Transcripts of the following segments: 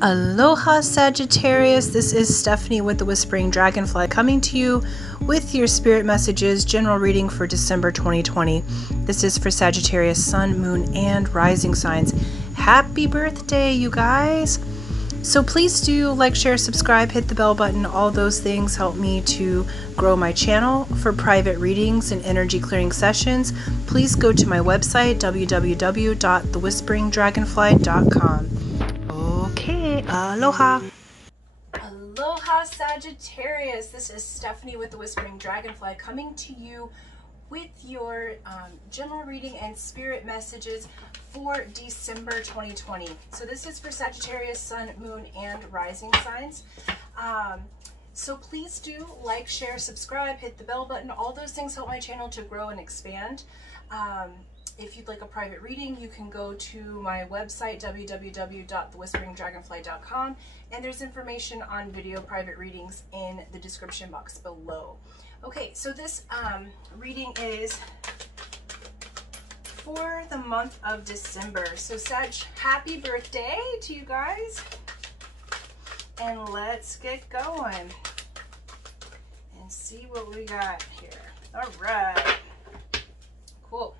Aloha Sagittarius, this is Stephanie with the Whispering Dragonfly coming to you with your spirit messages general reading for December 2020. This is for Sagittarius, Sun, Moon, and Rising signs. Happy birthday, you guys! So please do like, share, subscribe, hit the bell button. All those things help me to grow my channel. For private readings and energy clearing sessions, please go to my website, www.thewhisperingdragonfly.com. Okay, aloha. Aloha Sagittarius. This is Stephanie with the Whispering Dragonfly coming to you with your general reading and spirit messages for December 2020. So this is for Sagittarius, Sun, Moon, and Rising signs. So please do like, share, subscribe, hit the bell button. All those things help my channel to grow and expand. If you'd like a private reading, you can go to my website, www.thewhisperingdragonfly.com, and there's information on video private readings in the description box below. Okay, so this reading is for the month of December. So Sag, happy birthday to you guys. And let's get going and see what we got here. All right, cool.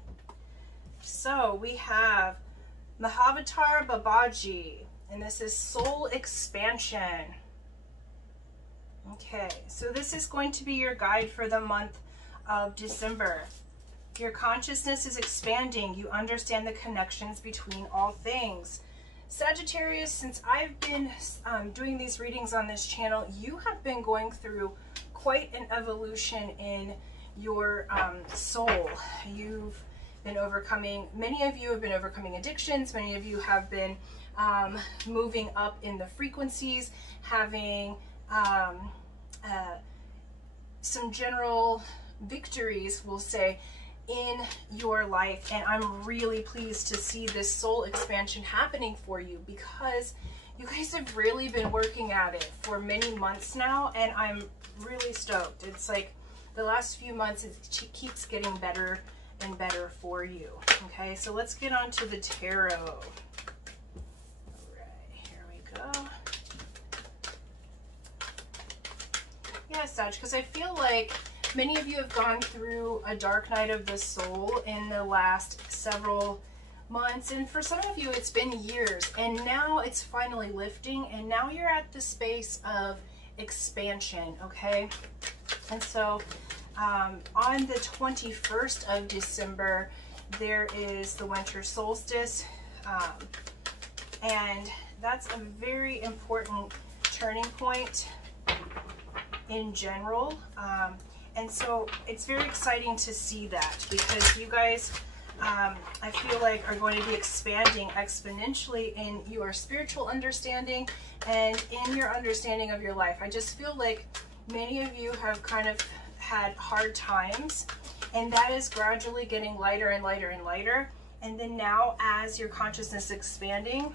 So we have Mahavatar Babaji, and this is soul expansion. Okay, so this is going to be your guide for the month of December. Your consciousness is expanding. You understand the connections between all things. Sagittarius, since I've been doing these readings on this channel, you have been going through quite an evolution in your soul. You've been overcoming, many of you have been overcoming addictions. Many of you have been moving up in the frequencies, having some general victories, we'll say, in your life. And I'm really pleased to see this soul expansion happening for you, because you guys have really been working at it for many months now, and I'm really stoked. It's like the last few months it keeps getting better and better for you. Okay, so let's get on to the tarot. All right, here we go. Yeah, Sag, because I feel like many of you have gone through a dark night of the soul in the last several months, and for some of you it's been years, and now it's finally lifting, and now you're at the space of expansion. Okay, and so on the 21st of December, there is the Winter Solstice, and that's a very important turning point in general. And so it's very exciting to see that, because you guys, I feel like, are going to be expanding exponentially in your spiritual understanding and in your understanding of your life. I just feel like many of you have kind of had hard times, and that is gradually getting lighter and lighter and lighter. And then now, as your consciousness is expanding,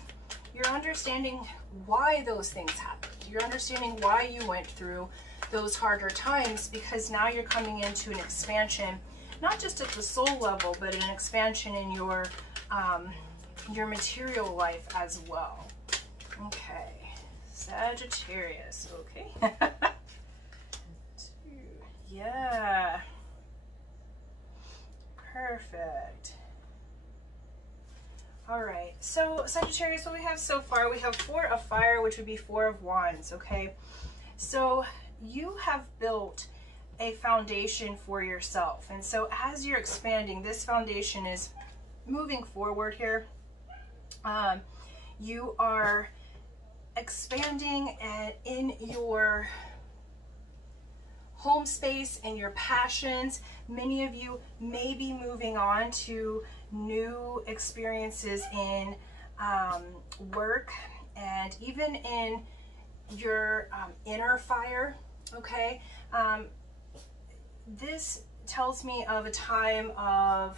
you're understanding why those things happened. You're understanding why you went through those harder times, because now you're coming into an expansion, not just at the soul level, but an expansion in your material life as well. Okay, Sagittarius. Okay. Yeah, perfect. All right, so Sagittarius, what we have so far, we have 4 of fire, which would be 4 of wands. Okay, so you have built a foundation for yourself, and so as you're expanding, this foundation is moving forward here. You are expanding in your home space and your passions. Many of you may be moving on to new experiences in work, and even in your inner fire. Okay, this tells me of a time of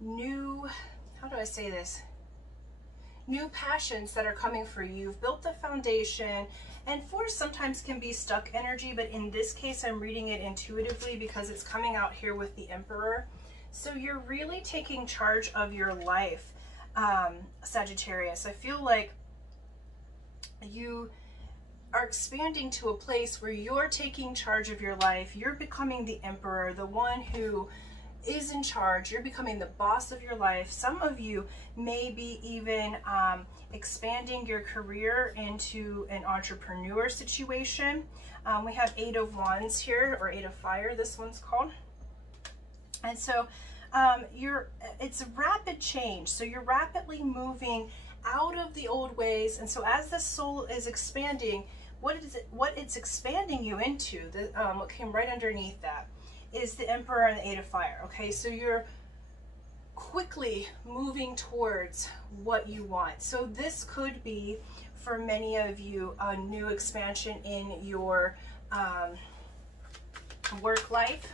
new, how do I say this? New passions that are coming for you. You've built the foundation, and 4 sometimes can be stuck energy, but in this case I'm reading it intuitively because it's coming out here with the Emperor. So you're really taking charge of your life. Sagittarius. I feel like you are expanding to a place where you're taking charge of your life. You're becoming the emperor, the one who is in charge. You're becoming the boss of your life. Some of you may be even expanding your career into an entrepreneur situation. We have 8 of Wands here, or 8 of Fire, this one's called. And so it's a rapid change. So you're rapidly moving out of the old ways. And so as the soul is expanding, what it's expanding you into, what came right underneath that is the Emperor and the 8 of Fire. Okay, so you're quickly moving towards what you want. So this could be, for many of you, a new expansion in your work life.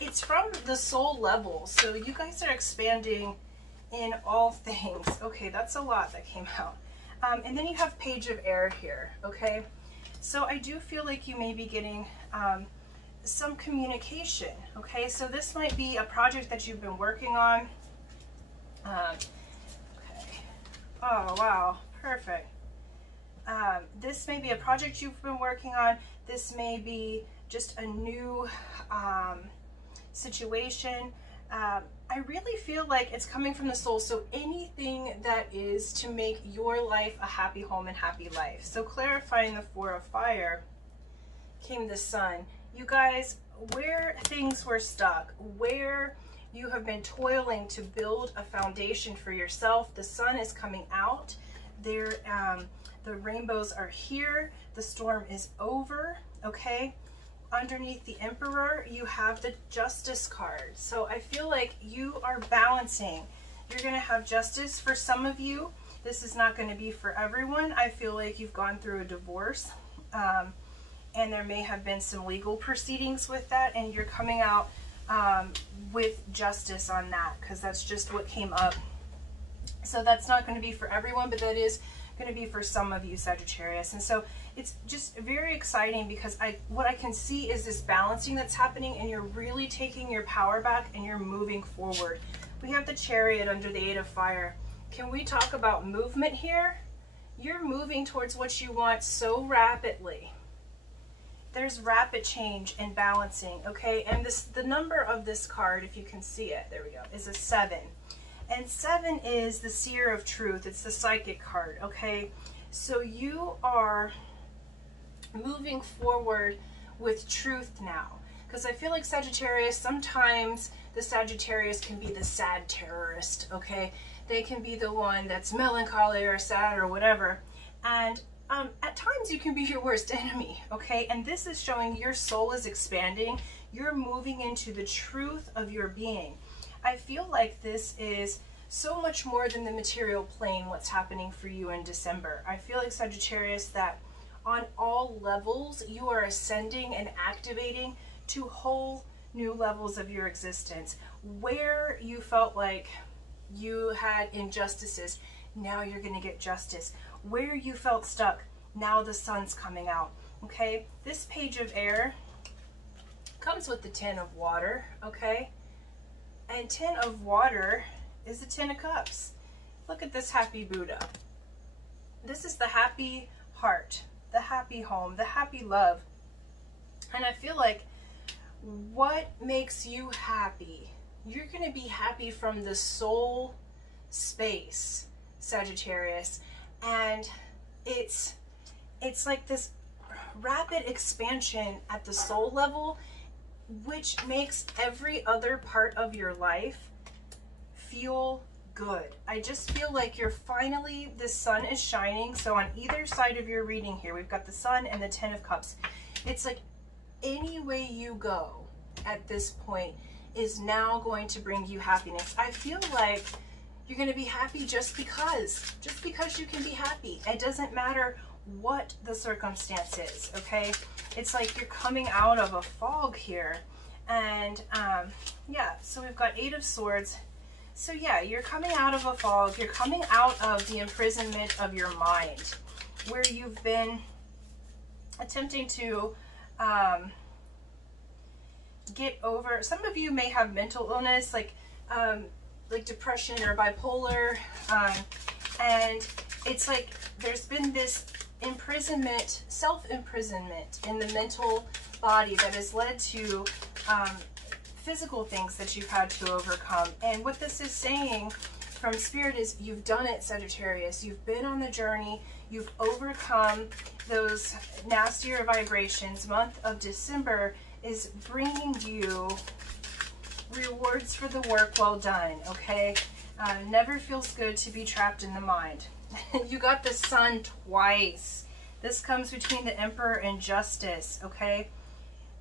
It's from the soul level, so you guys are expanding in all things. Okay, that's a lot that came out. And then you have Page of Air here, okay? So I do feel like you may be getting some communication, okay? So this might be a project that you've been working on. Okay. Oh, wow, perfect. This may be a project you've been working on. This may be just a new situation. I really feel like it's coming from the soul. So anything that is to make your life a happy home and happy life. So clarifying the 4 of Fire came the Sun. You guys, where things were stuck, where you have been toiling to build a foundation for yourself, the sun is coming out. There, the rainbows are here. The storm is over, okay? Underneath the Emperor, you have the Justice card. So I feel like you are balancing. You're going to have justice for some of you. This is not going to be for everyone. I feel like you've gone through a divorce, and there may have been some legal proceedings with that, and you're coming out with justice on that, because that's just what came up. So that's not going to be for everyone, but that is going to be for some of you, Sagittarius. And so it's just very exciting, because what I can see is this balancing that's happening, and you're really taking your power back and you're moving forward. We have the Chariot under the 8 of Fire. Can we talk about movement here? You're moving towards what you want so rapidly. There's rapid change and balancing, okay? And the number of this card, if you can see it, there we go, is a 7. And 7 is the Seer of Truth. It's the psychic card, okay? So you are moving forward with truth now. Because I feel like Sagittarius, sometimes the Sagittarius can be the sad terrorist, okay? They can be the one that's melancholy or sad or whatever. And at times you can be your worst enemy, okay? And this is showing your soul is expanding. You're moving into the truth of your being. I feel like this is so much more than the material plane, what's happening for you in December. I feel like, Sagittarius, that on all levels, you are ascending and activating to whole new levels of your existence. Where you felt like you had injustices, now you're going to get justice. Where you felt stuck, now the sun's coming out, okay? This Page of Air comes with the 10 of Water, okay? And 10 of Water is the 10 of Cups. Look at this happy Buddha. This is the happy heart, the happy home, the happy love. And I feel like, what makes you happy? You're going to be happy from the soul space, Sagittarius. And it's like this rapid expansion at the soul level, which makes every other part of your life feel good. I just feel like you're finally, the sun is shining. So on either side of your reading here, we've got the sun and the 10 of Cups. It's like any way you go at this point is now going to bring you happiness. I feel like you're going to be happy just because you can be happy. It doesn't matter what the circumstance is, okay? It's like you're coming out of a fog here. And yeah, so we've got 8 of Swords. So yeah, you're coming out of a fog. You're coming out of the imprisonment of your mind, where you've been attempting to get over. Some of you may have mental illness, like like depression or bipolar, and it's like there's been this imprisonment, self-imprisonment in the mental body that has led to physical things that you've had to overcome. And what this is saying from Spirit is you've done it, Sagittarius. You've been on the journey. You've overcome those nastier vibrations. Month of December is bringing you rewards for the work well done, okay? Never feels good to be trapped in the mind. You got the Sun twice. This comes between the Emperor and Justice, okay?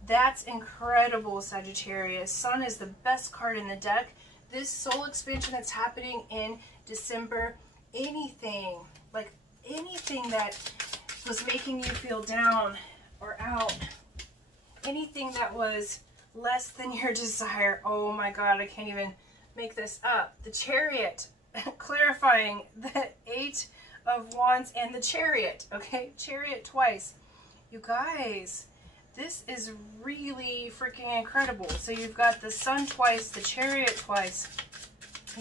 That's incredible, Sagittarius. Sun is the best card in the deck. This soul expansion that's happening in December, anything, like anything that was making you feel down or out, anything that was less than your desire. Oh my God, I can't even make this up. The Chariot, clarifying the 8 of Wands and the Chariot, okay? Chariot twice. You guys, this is really freaking incredible. So you've got the Sun twice, the Chariot twice.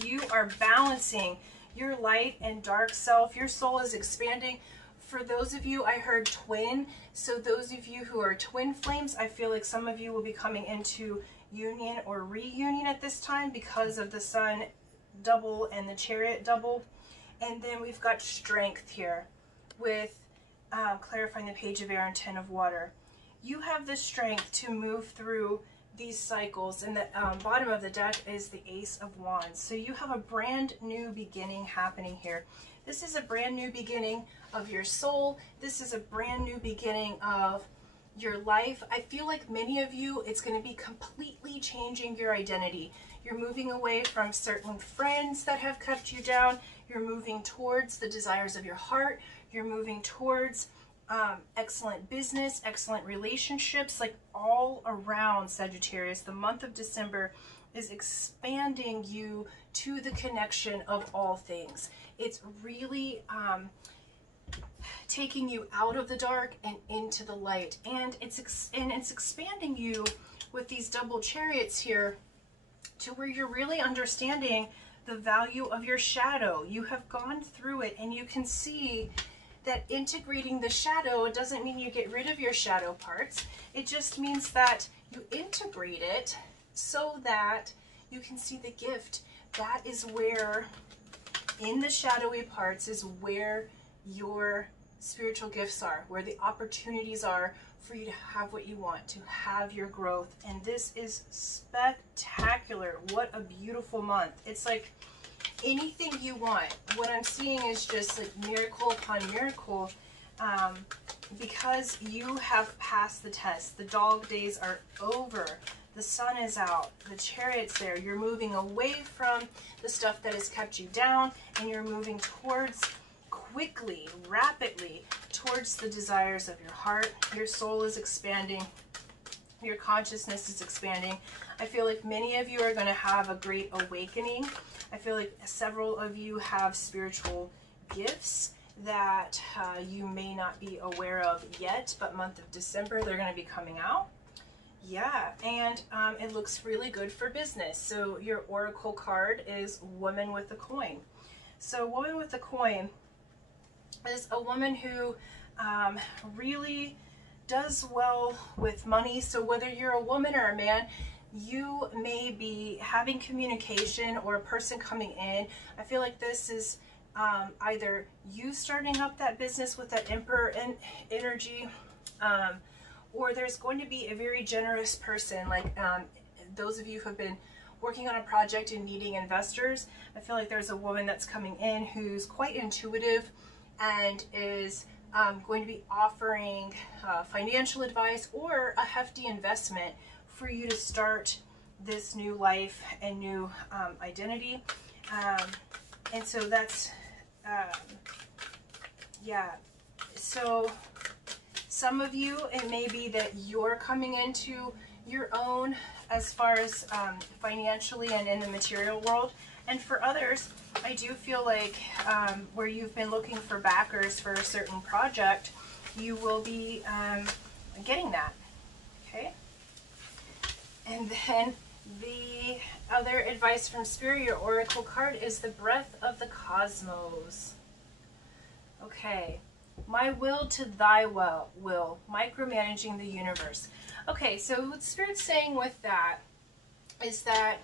You are balancing your light and dark self. Your soul is expanding. For those of you, I heard twin. So those of you who are twin flames, I feel like some of you will be coming into union or reunion at this time because of the Sun double and the Chariot double. And then we've got strength here with clarifying the Page of Air and 10 of Water. You have the strength to move through these cycles, and the bottom of the deck is the Ace of Wands. So you have a brand new beginning happening here. This is a brand new beginning of your soul. This is a brand new beginning of your life. I feel like many of you, it's going to be completely changing your identity. You're moving away from certain friends that have kept you down. You're moving towards the desires of your heart. You're moving towards excellent business, excellent relationships, like all around, Sagittarius. The month of December is expanding you to the connection of all things. It's really taking you out of the dark and into the light, and it's expanding you with these double Chariots here to where you're really understanding the value of your shadow. You have gone through it, and you can see that integrating the shadow doesn't mean you get rid of your shadow parts. It just means that you integrate it so that you can see the gift. That is where, in the shadowy parts, is where your spiritual gifts are, where the opportunities are for you to have what you want, to have your growth. And this is spectacular. What a beautiful month. It's like anything you want. What I'm seeing is just like miracle upon miracle, because you have passed the test. The dog days are over. The Sun is out. The Chariot's there. You're moving away from the stuff that has kept you down, and you're moving towards, quickly, rapidly, towards the desires of your heart. Your soul is expanding. Your consciousness is expanding. I feel like many of you are going to have a great awakening. I feel like several of you have spiritual gifts that you may not be aware of yet, but month of December, they're going to be coming out. Yeah, and it looks really good for business. So your oracle card is Woman with a Coin. So Woman with a Coin is a woman who really does well with money. So whether you're a woman or a man, you may be having communication or a person coming in. I feel like this is either you starting up that business with that Emperor energy, or there's going to be a very generous person, like those of you who have been working on a project and needing investors. I feel like there's a woman that's coming in who's quite intuitive and is going to be offering financial advice or a hefty investment for you to start this new life and new identity. And so that's, yeah. So some of you, it may be that you're coming into your own as far as financially and in the material world. And for others, I do feel like where you've been looking for backers for a certain project, you will be getting that, okay? And then The other advice from Spirit, your oracle card, is the breath of the cosmos. Okay. My will to thy will, micromanaging the universe. Okay, so what Spirit's saying with that is that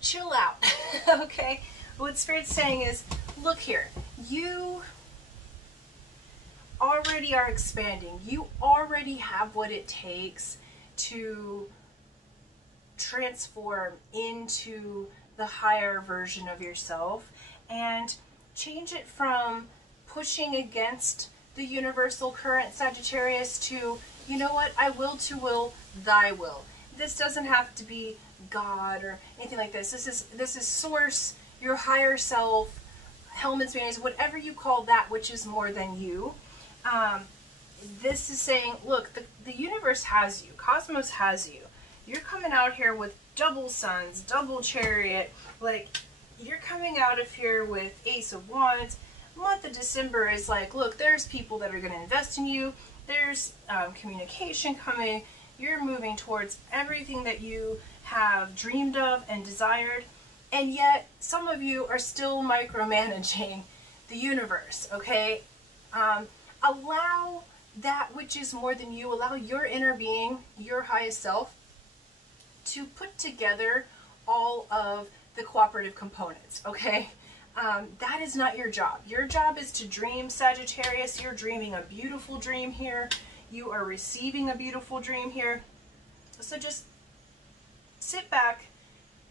chill out. Okay? What Spirit's saying is, look here, you already are expanding. You already have what it takes to transform into the higher version of yourself and change it from pushing against the universal current, Sagittarius, to, you know what, I will to will thy will. This doesn't have to be God or anything like this. This is source, your higher self, Hellman's Mayonnaise, whatever you call that which is more than you. This is saying, look, the universe has you. Cosmos has you. You're coming out here with double suns, double chariot. Like, you're coming out of here with Ace of Wands. Month of December is like, look, there's people that are going to invest in you. There's communication coming. You're moving towards everything that you have dreamed of and desired. And yet, some of you are still micromanaging the universe, okay? Allow that which is more than you, allow your inner being, your highest self, to put together all of the cooperative components, okay? That is not your job. Your job is to dream, Sagittarius. You're dreaming a beautiful dream here. You are receiving a beautiful dream here. So just sit back,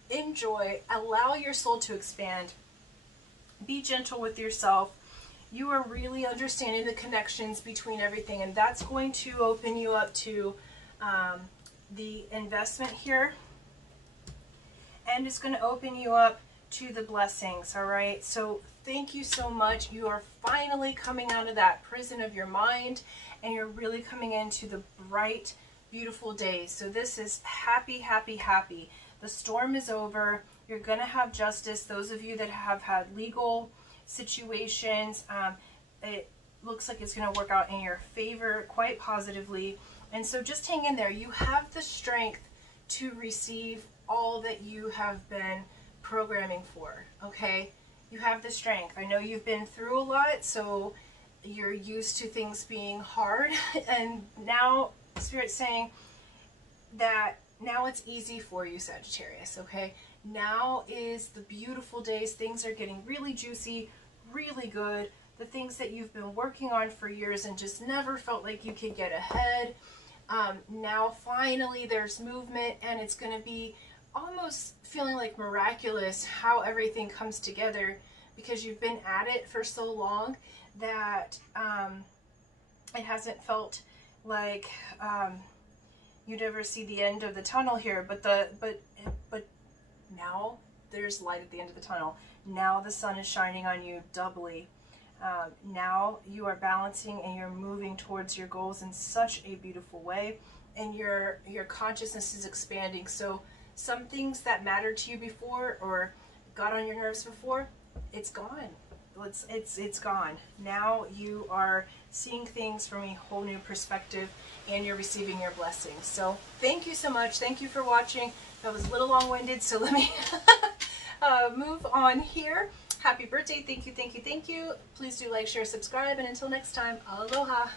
enjoy, allow your soul to expand. Be gentle with yourself. You are really understanding the connections between everything, and that's going to open you up to the investment here, and it's going to open you up to the blessings. All right, so thank you so much. You are finally coming out of that prison of your mind, and you're really coming into the bright, beautiful days. So this is happy, happy, happy. The storm is over. You're going to have justice. Those of you that have had legal situations, it looks like it's going to work out in your favor quite positively. And so just hang in there. You have the strength to receive all that you have been programming for, okay? You have the strength. I know you've been through a lot, so you're used to things being hard, and now Spirit's saying that now it's easy for you, Sagittarius, okay? Now is the beautiful days. Things are getting really juicy, really good. The things that you've been working on for years and just never felt like you could get ahead. Now finally there's movement, and it's going to be almost feeling like miraculous how everything comes together, because you've been at it for so long that it hasn't felt like you'd ever see the end of the tunnel here, but now there's light at the end of the tunnel. Now the sun is shining on you doubly. Now you are balancing and you're moving towards your goals in such a beautiful way, and your consciousness is expanding. So some things that mattered to you before or got on your nerves before, it's gone. It's gone. Now you are seeing things from a whole new perspective, and you're receiving your blessings. So thank you so much. Thank you for watching. That was a little long-winded, so let me move on here. Happy birthday. Thank you, thank you, thank you. Please do like, share, subscribe, and until next time, aloha.